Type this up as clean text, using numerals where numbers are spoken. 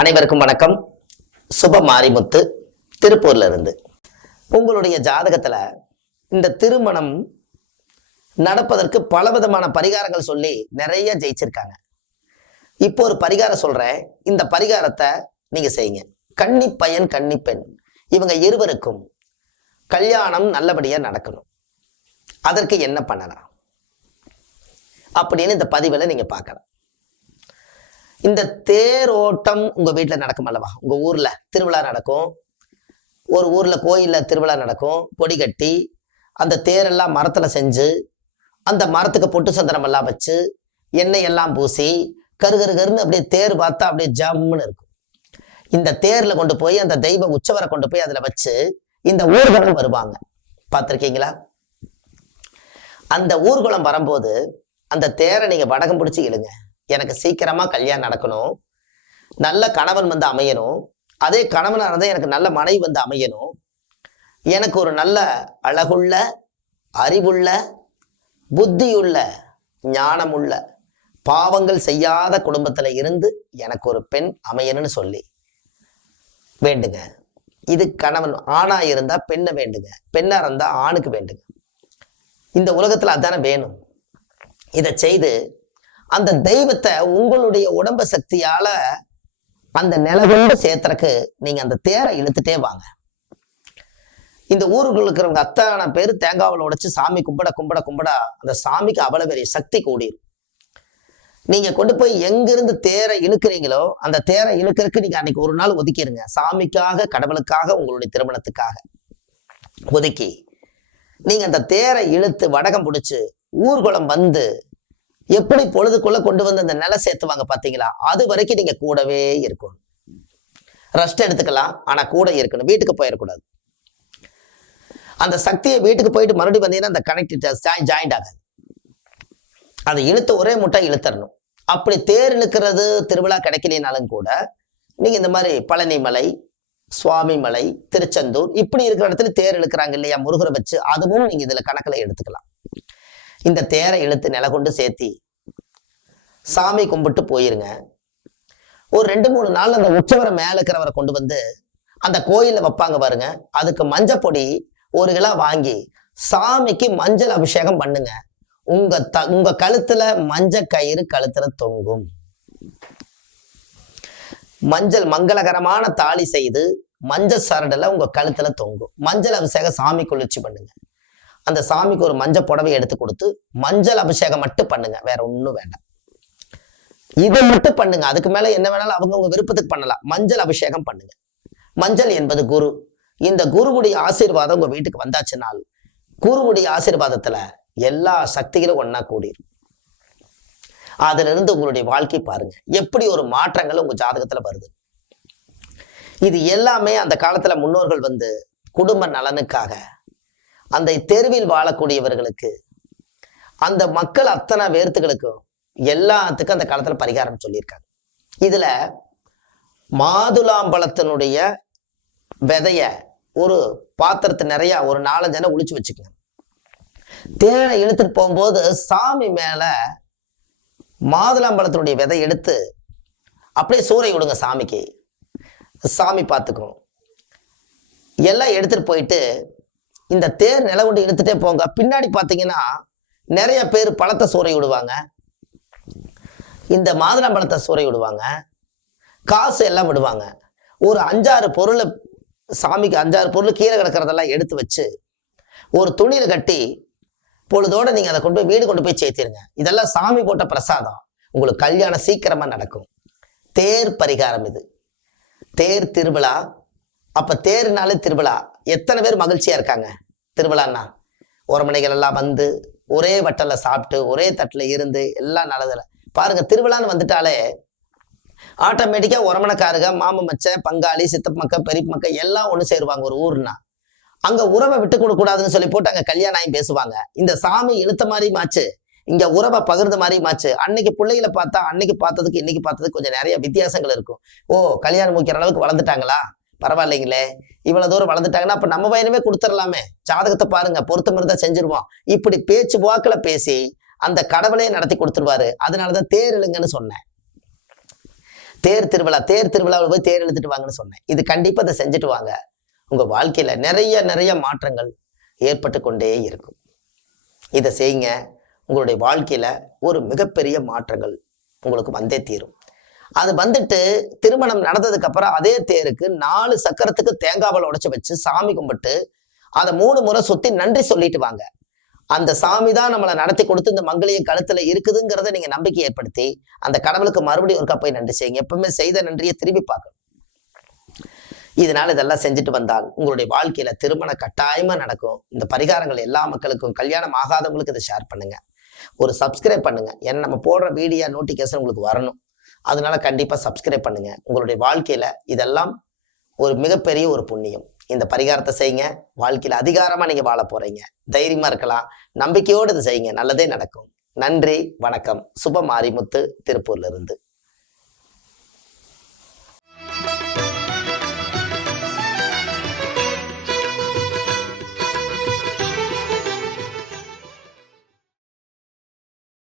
அனைவருக்கும் வணக்கம். சுப மாரிமுத்து, திருப்பூர்ல இருந்து. உங்களுடைய ஜாதகத்துல இந்த திருமணம் நடப்பதற்கு பலவிதமான பரிகாரங்கள் சொல்லி நிறைய ஜெயிச்சிருக்காங்க. இப்போ ஒரு பரிகாரம் சொல்றேன், இந்த பரிகாரத்தை நீங்க செய்யுங்க. கன்னி பையன் கன்னி பெண் இவங்க இருவருக்கும் கல்யாணம் நல்லபடியா நடக்கணும். அதற்கு என்ன பண்ணலாம் அப்படின்னு இந்த பதிவுல நீங்க பார்க்கலாம். இந்த தேரோட்டம் உங்க வீட்டுல நடக்கும் அல்லவா? உங்க ஊர்ல திருவிழா நடக்கும், ஒரு ஊர்ல கோயில்ல திருவிழா நடக்கும். கொடி கட்டி அந்த தேரெல்லாம் மரத்துல செஞ்சு அந்த மரத்துக்கு பொட்டு சந்தனம் எல்லாம் வச்சு எண்ணெய் எல்லாம் பூசி கருன்னு அப்படியே தேர் பார்த்தா அப்படியே ஜம்முன்னு இருக்கும். இந்த தேர்ல கொண்டு போய் அந்த தெய்வ உற்சவரை கொண்டு போய் அதுல வச்சு இந்த ஊர்வலம் வருவாங்க. பார்த்திருக்கீங்களா? அந்த ஊர்வலம் வரும்போது அந்த தேரை நீங்க வடகம் பிடிச்சி இழுங்க. எனக்கு சீக்கிரமா கல்யாணம் நடக்கணும், நல்ல கணவன் வந்து அமையணும், அதே கணவனா இருந்தா எனக்கு நல்ல மனைவி வந்து அமையணும், எனக்கு ஒரு நல்ல அழகுள்ள அறிவுள்ள புத்தியுள்ள ஞானமுள்ள பாவங்கள் செய்யாத குடும்பத்துல இருந்து எனக்கு ஒரு பெண் அமையணும்னு சொல்லி வேண்டுங்க. இது கணவன் ஆணா இருந்தா பெண்ணை வேண்டுங்க, பெண்ணா இருந்தா ஆணுக்கு வேண்டுங்க. இந்த உலகத்துல அதானே வேணும். இதை செய்து அந்த தெய்வத்தை உங்களுடைய உடம்பு சக்தியால அந்த நிலகொண்டு சேர்த்துறக்கு நீங்க அந்த தேரை இழுத்துட்டே வாங்க. இந்த ஊருக்குள்ள இருக்கிறவங்க அத்தனை பேர் தேங்காவில் உடைச்சு சாமி கும்பிட அந்த சாமிக்கு அவ்வளவு பெரிய சக்தி கூடிரும். நீங்க கொண்டு போய் எங்கிருந்து தேரை இழுக்கிறீங்களோ அந்த தேரை இழுக்கிறதுக்கு நீங்க அன்னைக்கு ஒரு நாள் ஒதுக்கிடுங்க. சாமிக்காக, கடவுளுக்காக, உங்களுடைய திருமணத்துக்காக ஒதுக்கி நீங்க அந்த தேரை இழுத்து வடகம் பிடிச்சு ஊர்வலம் வந்து எப்படி பொழுதுக்குள்ள கொண்டு வந்து அந்த நிலை சேர்த்துவாங்க பாத்தீங்களா? அது வரைக்கும் நீங்க கூடவே இருக்கணும். ரெஸ்ட் எடுத்துக்கலாம், ஆனா கூட இருக்கணும். வீட்டுக்கு போயிடக்கூடாது. அந்த சக்தியை வீட்டுக்கு போயிட்டு மறுபடியும் வந்தீங்கன்னா அந்த கனெக்ட் ஜாயிண்ட் ஆகாது. அதை இழுத்து ஒரே முட்டை இழுத்தரணும். அப்படி தேர் இழுக்கிறது திருவிழா கிடைக்கலினாலும் கூட நீங்க இந்த மாதிரி பழனி மலை, சுவாமி மலை, திருச்செந்தூர் இப்படி இருக்கிற இடத்துல தேர் இழுக்கிறாங்க இல்லையா, முருகரை வச்சு, அதுவும் நீங்க இதுல கணக்குல எடுத்துக்கலாம். இந்த தேரை இழுத்து நில கொண்டு சேர்த்தி சாமி கும்பிட்டு போயிருங்க. ஒரு 2-3 நாள் அந்த உற்சவரை மேல இருக்கிறவரை கொண்டு வந்து அந்த கோயில்ல வைப்பாங்க பாருங்க. அதுக்கு மஞ்சள் பொடி 1 கிலோ வாங்கி சாமிக்கு மஞ்சள் அபிஷேகம் பண்ணுங்க. உங்க கழுத்துல மஞ்சள் கயிறு கழுத்துல தொங்கும். மஞ்சள் மங்களகரமான தாலி செய்து மஞ்சள் சரடுல உங்க கழுத்துல தொங்கும். மஞ்சள் அபிஷேகம் சாமி குளிர்ச்சி பண்ணுங்க. அந்த சாமிக்கு ஒரு மஞ்சள் புடவை எடுத்து கொடுத்து மஞ்சள் அபிஷேகம் மட்டும் பண்ணுங்க, வேற ஒண்ணும் வேண்டாம். இதை மட்டும் பண்ணுங்க. அதுக்கு மேல என்ன வேணாலும் அவங்க விருப்பத்துக்கு பண்ணலாம். மஞ்சள் அபிஷேகம் பண்ணுங்க. மஞ்சள் என்பது குரு. இந்த குருவுடைய ஆசீர்வாதம் உங்க வீட்டுக்கு வந்தாச்சுனால் குருவுடைய ஆசீர்வாதத்துல எல்லா சக்திகளும் ஒன்னா கூடிரும். அதுல இருந்து உங்களுடைய வாழ்க்கை பாருங்க எப்படி ஒரு மாற்றங்கள் உங்க ஜாதகத்துல வருது. இது எல்லாமே அந்த காலத்துல முன்னோர்கள் வந்து குடும்ப நலனுக்காக, அந்த தெருவில் வாழக்கூடியவர்களுக்கு, அந்த மக்கள் அத்தனை வேர்த்துகளுக்கும் எல்லாத்துக்கும் அந்த காலத்துல பரிகாரம் சொல்லியிருக்காங்க. இதுல மாதுளாம்பழத்தினுடைய விதைய ஒரு பாத்திரத்தை நிறைய ஒரு 4-5 ஒளிச்சு வச்சுக்கணும். தேனை இழுத்துட்டு போகும்போது சாமி மேல மாதுளாம்பழத்தினுடைய விதை எடுத்து அப்படியே சூறை விடுங்க சாமிக்கு. சாமி பார்த்துக்கும். எல்லாம் எடுத்துட்டு போயிட்டு இந்த தேர் நில கொண்டு இழுத்துட்டே போங்க. பின்னாடி பார்த்தீங்கன்னா நிறைய பேர் பழத்தை சூறை விடுவாங்க, இந்த மாதுளம்பழத்தை சூறை விடுவாங்க, காசு எல்லாம் விடுவாங்க. ஒரு 5-6 பொருள் சாமிக்கு 5-6 பொருள் கீழே கிடக்கிறதெல்லாம் எடுத்து வச்சு ஒரு துணியில கட்டி பொழுதோட நீங்க அதை கொண்டு போய் வீடு கொண்டு போய் சேர்த்திருங்க. இதெல்லாம் சாமி போட்ட பிரசாதம். உங்களுக்கு கல்யாணம் சீக்கிரமா நடக்கும். தேர் பரிகாரம் இது. தேர் திருவிழா. அப்ப தேர்னாலே திருவிழா. எத்தனை பேர் மகிழ்ச்சியா இருக்காங்க திருவிழான்னா? உறமனைகள் எல்லாம் வந்து ஒரே வட்டல்ல சாப்பிட்டு ஒரே தட்டுல இருந்து எல்லாம் நல்லதில்ல. பாருங்க, திருவிழான்னு வந்துட்டாலே ஆட்டோமேட்டிக்கா உறமனைக்காருங்க, மாம மச்சன், பங்காளி, சித்தப்ப மக்கள், பெரியப்ப மக்கள் எல்லாம் ஒண்ணு சேருவாங்க. ஒரு ஊர்னா அங்க உறவை விட்டு கொடுக்க கூடாதுன்னு சொல்லி போட்டு அங்க கல்யாணம் ஆகி பேசுவாங்க. இந்த சாமி இழுத்த மாதிரியும் ஆச்சு, இங்க உறவை பகிர்ந்த மாதிரியும் ஆச்சு. அன்னைக்கு பிள்ளைகளை பார்த்தா அன்னைக்கு பார்த்ததுக்கு இன்னைக்கு பார்த்ததுக்கு கொஞ்சம் நிறைய வித்தியாசங்கள் இருக்கும். ஓ, கல்யாணம் முடிக்கிற அளவுக்கு வளர்ந்துட்டாங்களா, பரவாயில்லைங்களே, இவ்வளவு தூரம் வளர்ந்துட்டாங்கன்னா அப்ப நம்ம பையனுமே கொடுத்துடலாமே, ஜாதகத்தை பாருங்க, பொருத்தம் இருந்தா செஞ்சிருவோம். இப்படி பேச்சு போக்குல பேசி அந்த கடவுளையே நடத்தி கொடுத்துருவாரு. அதனாலதான் தேர் இழுங்கன்னு சொன்னேன். தேர் திருவிழாவில் போய் தேர் இழுத்துட்டு வாங்கன்னு சொன்னேன். இது கண்டிப்பா அதை செஞ்சுட்டு வாங்க. உங்க வாழ்க்கையில நிறைய மாற்றங்கள் ஏற்பட்டு கொண்டே இருக்கும். இதை செய்யுங்க. உங்களுடைய வாழ்க்கையில ஒரு மிகப்பெரிய மாற்றங்கள் உங்களுக்கு வந்தே தீரும். அது வந்துட்டு திருமணம் நடந்ததுக்கு அப்புறம் அதே தேருக்கு 4 சக்கரத்துக்கு தேங்காய் உடைச்சு வச்சு சாமி கும்பிட்டு அதை 3 முறை சுத்தி நன்றி சொல்லிட்டு வாங்க. அந்த சாமி தான் நம்மளை நடத்தி கொடுத்து இந்த மங்களையும் கழுத்துல இருக்குதுங்கிறத நீங்க நம்பிக்கை ஏற்படுத்தி அந்த கடவுளுக்கு மறுபடியும் ஒருக்கா போய் நன்றி செய்யுங்க. எப்பவுமே செய்த நன்றியை திரும்பி பார்க்கணும். இதனால இதெல்லாம் செஞ்சுட்டு வந்தால் உங்களுடைய வாழ்க்கையில திருமணம் கட்டாயமா நடக்கும். இந்த பரிகாரங்கள் எல்லா மக்களுக்கும், கல்யாணம் ஆகாதவங்களுக்கு இதை ஷேர் பண்ணுங்க. ஒரு சப்ஸ்கிரைப் பண்ணுங்க. ஏன்னா நம்ம போடுற வீடியோ நோட்டிபிகேஷன் உங்களுக்கு வரணும். அதனால கண்டிப்பா சப்ஸ்கிரைப் பண்ணுங்க. உங்களுடைய வாழ்க்கையில இதெல்லாம் ஒரு மிகப்பெரிய ஒரு புண்ணியம். இந்த பரிகாரத்தை செய்யுங்க. வாழ்க்கையில அதிகாரமா நீங்க வாழ போறீங்க. தைரியமா இருக்கலாம். நம்பிக்கையோடு இதை செய்யுங்க. நல்லதே நடக்கும். நன்றி, வணக்கம். சுப மாரிமுத்து, திருப்பூர்ல இருந்து.